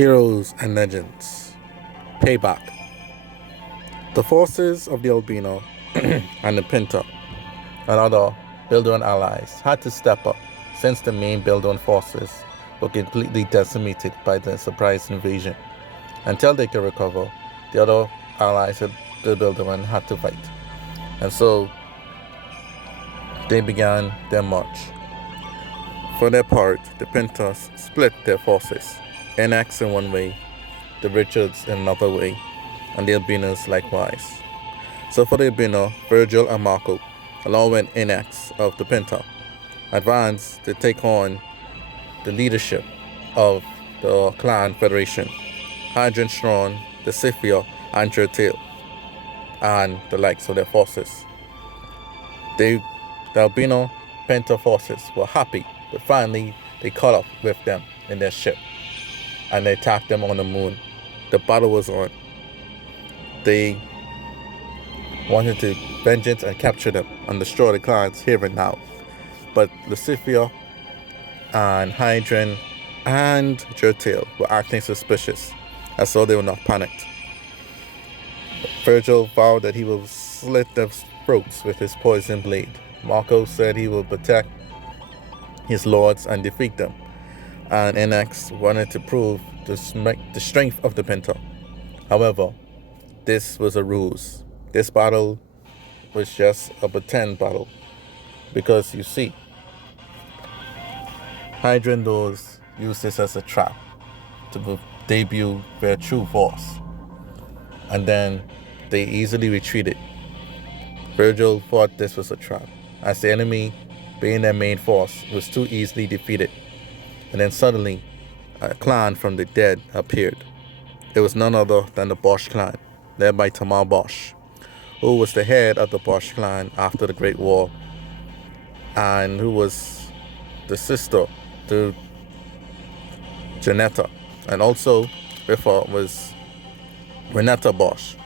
Heroes and Legends. Payback. The forces of the Albeana and the Pinta and other Builder allies had to step up since the main Builder forces were completely decimated by the surprise invasion. Until they could recover, the other allies of the Builder had to fight. And so they began their march. For their part, the Pintas split their forces, NX in one way, the Richards in another way, and the Albinas likewise. So for the Albina, Virgil and Marco, along with NX of the Pinta, advanced to take on the leadership of the clan federation, Hadrian Strong, the Scythia, and Tail, and the likes of their forces. The Albino Pinta forces were happy, but finally they caught up with them in their ship, and they attacked them on the moon. The battle was on. They wanted to vengeance and capture them and destroy the clans here and now. But Lucifer and Hadrian and Tail were acting suspicious, and so they were not panicked. Virgil vowed that he will slit their throats with his poison blade. Marco said he will protect his lords and defeat them. And NX wanted to prove the strength of the Pinta. However, this was a ruse. This battle was just a pretend battle. Because you see, Hadrian used this as a trap to debut their true force. And then they easily retreated. Virgil thought this was a trap, as the enemy, being their main force, was too easily defeated. And then suddenly, a clan from the dead appeared. It was none other than the Bosch clan, led by Tamar Bosch, who was the head of the Bosch clan after the Great War, and who was the sister to Janetta. And also with her was Renata Bosch,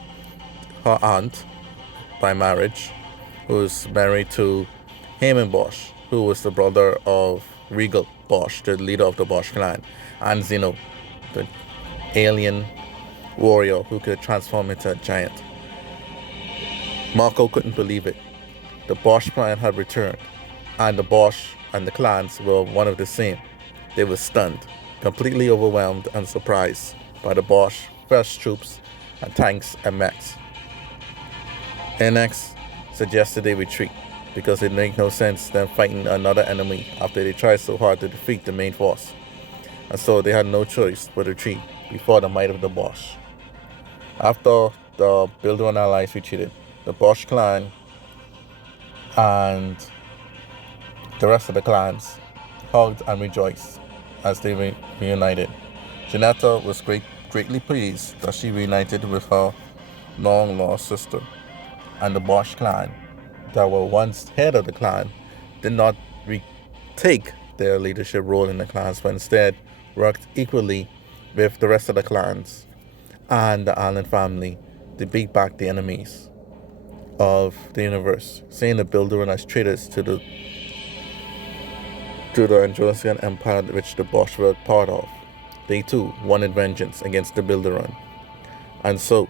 her aunt by marriage, who was married to Haman Bosch, who was the brother of Regal Bosch, the leader of the Bosch clan, and Zeno, the alien warrior who could transform into a giant. Marco couldn't believe it. The Bosch clan had returned, and the Bosch and the clans were one of the same. They were stunned, completely overwhelmed and surprised by the Bosch fresh troops and tanks and mechs. NX suggested they retreat because it made no sense them fighting another enemy after they tried so hard to defeat the main force. And so they had no choice but to retreat before the might of the Bosch. After the Builder and allies retreated, the Bosch clan and the rest of the clans hugged and rejoiced as they reunited. Janetta was greatly pleased that she reunited with her long-lost sister, and the Bosch clan, that were once head of the clan, did not retake their leadership role in the clans, but instead worked equally with the rest of the clans and the Allen family to beat back the enemies of the universe, seeing the Builder as traitors to the Androsian Empire which the Bosch were part of. They too wanted vengeance against the Builder. And so,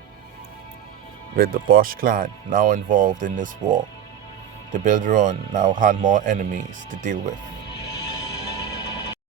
with the Bosch clan now involved in this war, the Builder now had more enemies to deal with.